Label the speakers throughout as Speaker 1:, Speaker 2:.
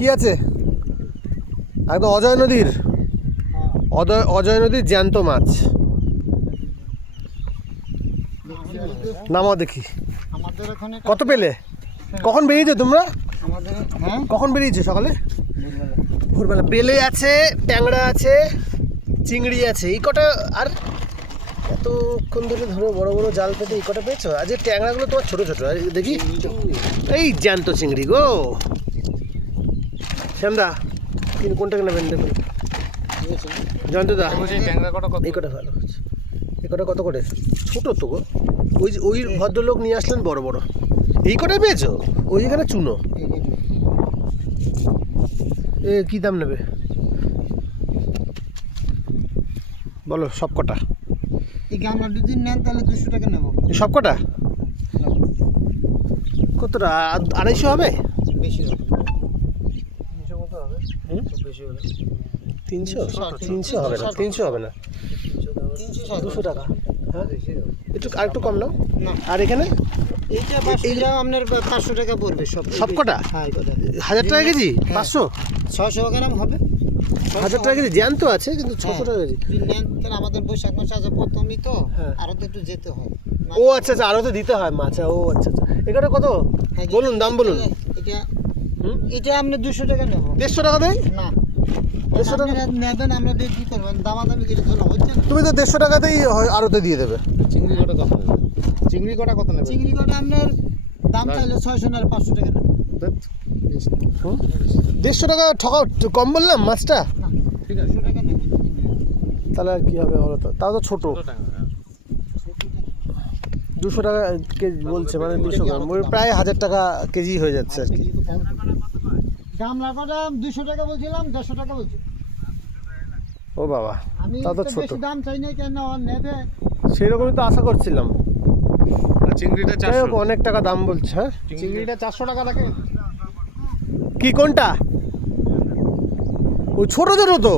Speaker 1: কি আছে? একদম অজয় নদীর। অজয় অজয় নদীর জ্যান্ত মাছ। নামাও দেখি। কত পেলে? কখন বেরিয়েছো তোমরা?
Speaker 2: হ্যাঁ?
Speaker 1: কখন বেরিয়েছো সকালে? ভোরবেলা। বেলে আছে ট্যাংরা আছে চিংড়ি আছে। এই কটা আর এতক্ষণ ধরে ধরো বড় বড় জাল পেতে এই কটা পেয়েছ? আজ এই ট্যাংরাগুলো তোমার ছোট ছোট আর দেখি। এই জ্যান্ত চিংড়ি গো। শ্যামদা কিন্তু কোনটাকে নেবেন দেখুন। জয়ন্তদা এই কটা ভালো এই কটা কত করে? ছোট তো গো। ওই ওই ভদ্রলোক নিয়ে আসলেন বড় বড়। এই কটাই পেয়েছ? ওই এখানে চুনো। এ কী দাম নেবে? বলো সব কটা।
Speaker 2: এই গামলা যদি নেন তাহলে দুশো টাকা নেব।
Speaker 1: সব কটা? কতটা? আড়াইশো হবে?
Speaker 2: বেশি হবে।
Speaker 1: তিনশো? তিনশো হবে না। তিনশো হবে না দুশো টাকা। হ্যাঁ একটু আর একটু কম নাও।
Speaker 2: না।
Speaker 1: আর এখানে?
Speaker 2: এইটা এইটা আপনার পাঁচশো টাকা পড়বে সব।
Speaker 1: সব কটা?
Speaker 2: হ্যাঁ
Speaker 1: হাজার টাকা কেজি?
Speaker 2: হ্যাঁ।
Speaker 1: পাঁচশো?
Speaker 2: ছশো গ্রাম হবে।
Speaker 1: হাজার টাকা কেজি? জ্যান্ত আছে কিন্তু ছশো
Speaker 2: হ্যাঁ।
Speaker 1: টাকা কেজি।
Speaker 2: আমাদের বৈশাখ মাসে আছে প্রথমই তো।
Speaker 1: হ্যাঁ।
Speaker 2: আরও তো একটু যেতে হয়।
Speaker 1: ও আচ্ছা আচ্ছা আরও তো দিতে হয় মাছ। ও আচ্ছা আচ্ছা। এখানে কত?
Speaker 2: হ্যাঁ,
Speaker 1: বলুন দাম বলুন।
Speaker 2: এটা? এটা আপনি দুশো টাকা নেব।
Speaker 1: দেড়শো টাকা দেয়
Speaker 2: না।
Speaker 1: দেড়শো টাকা?
Speaker 2: আপনারা নেবেন আমরা বিক্রি করবেন দামাদামি করে তোলা হচ্ছে
Speaker 1: তুমি তো দেড়শো টাকাতেই হয়- আরতে দিয়ে দেবে।
Speaker 3: চিংড়ি কটা কত চিংড়ি কটা কত নেবে?
Speaker 2: চিংড়ি কটা আপনার দাম চাইলে ছয়শো না পাঁচশো টাকা?
Speaker 1: দেড়শো টাকা ঠকা কম বললাম মাছটা?
Speaker 3: ঠিক আছে
Speaker 2: টাকা নেবেন
Speaker 1: তাহলে আর কি হবে বলো তো? তাও তো ছোটো। দুশো টাকা কেজি বলছে মানে দুশো গ্রাম। ওই প্রায় হাজার টাকা কেজি হয়ে যাচ্ছে আর কি।
Speaker 2: গামলা কটা দুশো টাকা বলছিলাম দেড়শো টাকা বলছি।
Speaker 1: ও বাবা
Speaker 2: আমি
Speaker 1: তা তো ছোট।
Speaker 2: দাম চাই না কেন নেবে?
Speaker 1: সেই রকমই তো আশা করছিলাম।
Speaker 3: চিংড়িটা চারশো।
Speaker 1: অনেক টাকা দাম বলছে হ্যাঁ?
Speaker 3: চিংড়িটা চারশো টাকা লাগে।
Speaker 1: কি কোনটা? ও ছোট ছোট তো।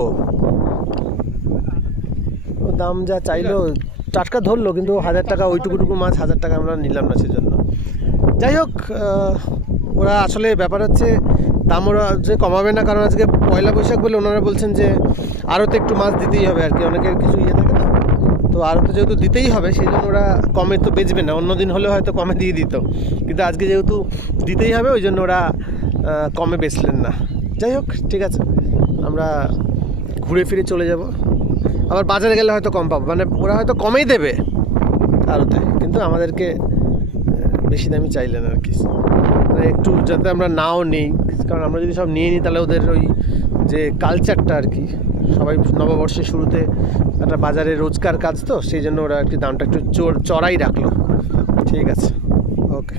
Speaker 1: ও দাম যা চাইলো টাটকা ধরলো, কিন্তু হাজার টাকা ওইটুকুটুকু মাছ, হাজার টাকা আমরা নিলাম না সেজন্য। যাই হোক ওরা আসলে ব্যাপার হচ্ছে, দাম ওরা যে কমাবে না, কারণ আজকে পয়লা বৈশাখ বলে ওনারা বলছেন যে আরও তো একটু মাছ দিতেই হবে আর কি, অনেকের কিছু ইয়ে থাকে না। তো আরও তো যেহেতু দিতেই হবে সেই জন্য ওরা কমে তো বেচবে না অন্য দিন হলে হয়তো কমে দিয়ে দিত। কিন্তু আজকে যেহেতু দিতেই হবে, ওই জন্য ওরা কমে বেচলেন না। যাই হোক, ঠিক আছে, আমরা ঘুরে ফিরে চলে যাব। আবার বাজারে গেলে হয়তো কম পাবো। মানে ওরা হয়তো কমেই দেবে আরতে, কিন্তু আমাদেরকে বেশি দামি চাইলেন আর কি। মানে একটু যাতে আমরা নাও নেই, কারণ আমরা যদি সব নিয়ে নিই, তাহলে ওদের ওই যে কালচারটা আর কি, সবাই নববর্ষের শুরুতে একটা বাজারে রোজকার কাজ তো, সেই জন্য ওরা একটু দামটা একটু চোর, চড়াই রাখল। ঠিক আছে ওকে